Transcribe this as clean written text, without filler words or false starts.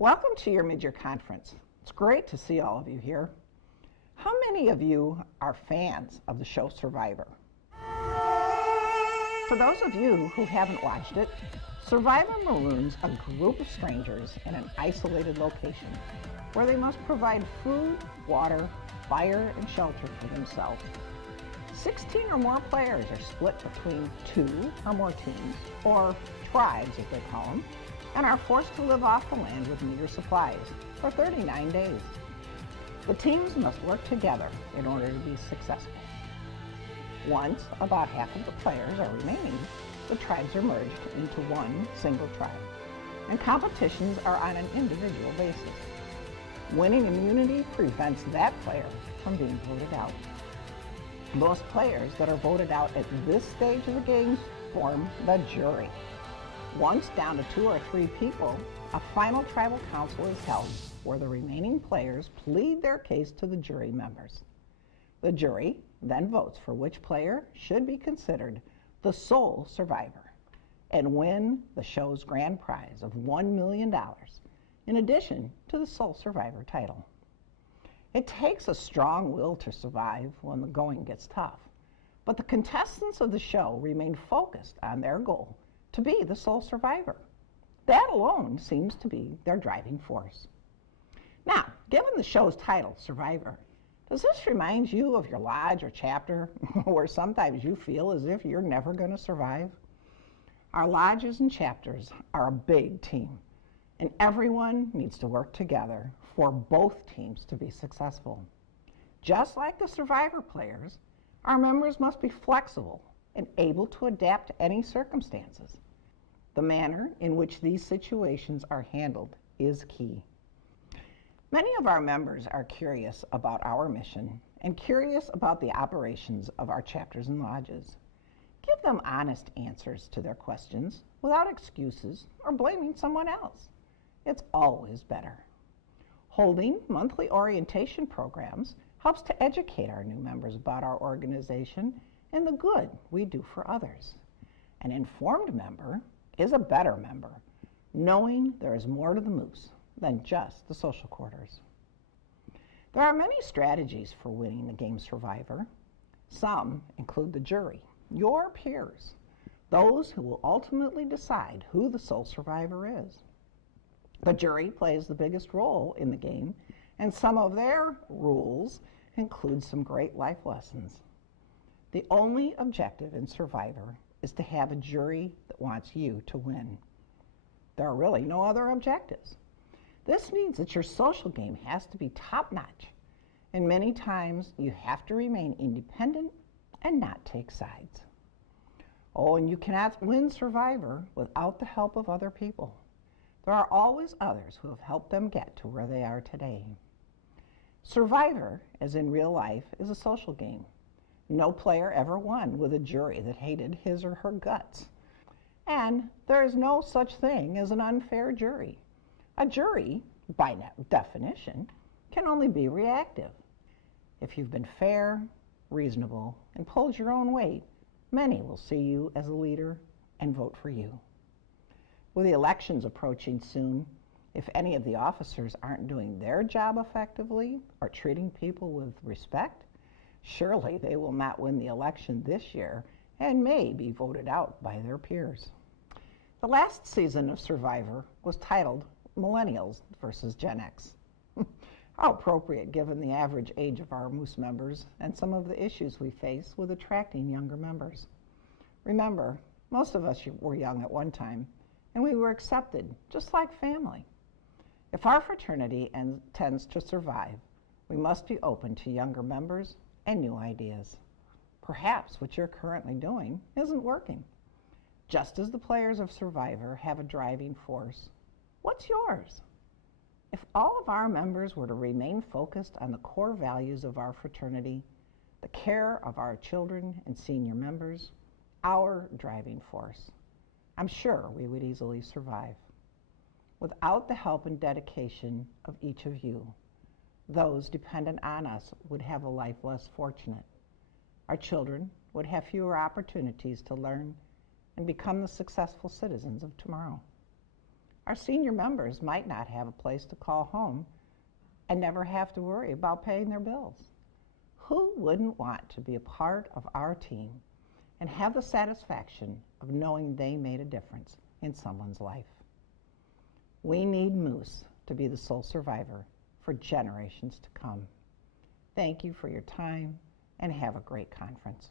Welcome to your mid-year conference. It's great to see all of you here. How many of you are fans of the show Survivor? For those of you who haven't watched it, Survivor maroons a group of strangers in an isolated location where they must provide food, water, fire, and shelter for themselves. 16 or more players are split between 2 or more teams, or tribes as they call them, and are forced to live off the land with meager supplies for 39 days. The teams must work together in order to be successful. Once about half of the players are remaining, the tribes are merged into one single tribe, and competitions are on an individual basis. Winning immunity prevents that player from being voted out. Most players that are voted out at this stage of the games form the jury. Once down to 2 or 3 people, a final tribal council is held where the remaining players plead their case to the jury members. The jury then votes for which player should be considered the sole survivor and win the show's grand prize of $1 million in addition to the sole survivor title. It takes a strong will to survive when the going gets tough, but the contestants of the show remain focused on their goal to be the sole survivor. That alone seems to be their driving force. Now, given the show's title, Survivor, does this remind you of your lodge or chapter where sometimes you feel as if you're never going to survive? Our lodges and chapters are a big team, and everyone needs to work together for both teams to be successful. Just like the Survivor players, our members must be flexible and able to adapt to any circumstances. The manner in which these situations are handled is key. Many of our members are curious about our mission and curious about the operations of our chapters and lodges. Give them honest answers to their questions without excuses or blaming someone else. It's always better. Holding monthly orientation programs helps to educate our new members about our organization and the good we do for others. An informed member is a better member, knowing there is more to the moose than just the social quarters. There are many strategies for winning the game Survivor. Some include the jury, your peers, those who will ultimately decide who the sole survivor is. The jury plays the biggest role in the game, and some of their rules include some great life lessons. The only objective in Survivor is to have a jury that wants you to win. There are really no other objectives. This means that your social game has to be top-notch, and many times you have to remain independent and not take sides. Oh, and you cannot win Survivor without the help of other people. There are always others who have helped them get to where they are today. Survivor, as in real life, is a social game. No player ever won with a jury that hated his or her guts. And there is no such thing as an unfair jury. A jury, by definition, can only be reactive. If you've been fair, reasonable, and pulled your own weight, many will see you as a leader and vote for you. With the elections approaching soon, if any of the officers aren't doing their job effectively or treating people with respect, surely they will not win the election this year and may be voted out by their peers. The last season of Survivor was titled Millennials versus Gen X. How appropriate given the average age of our Moose members and some of the issues we face with attracting younger members. Remember, most of us were young at one time, and we were accepted just like family. If our fraternity tends to survive, we must be open to younger members and new ideas. Perhaps what you're currently doing isn't working. Just as the players of Survivor have a driving force, what's yours? If all of our members were to remain focused on the core values of our fraternity, the care of our children and senior members, our driving force, I'm sure we would easily survive. Without the help and dedication of each of you, those dependent on us would have a life less fortunate. Our children would have fewer opportunities to learn and become the successful citizens of tomorrow. Our senior members might not have a place to call home and never have to worry about paying their bills. Who wouldn't want to be a part of our team and have the satisfaction of knowing they made a difference in someone's life? We need Moose to be the sole survivor for generations to come. Thank you for your time and have a great conference.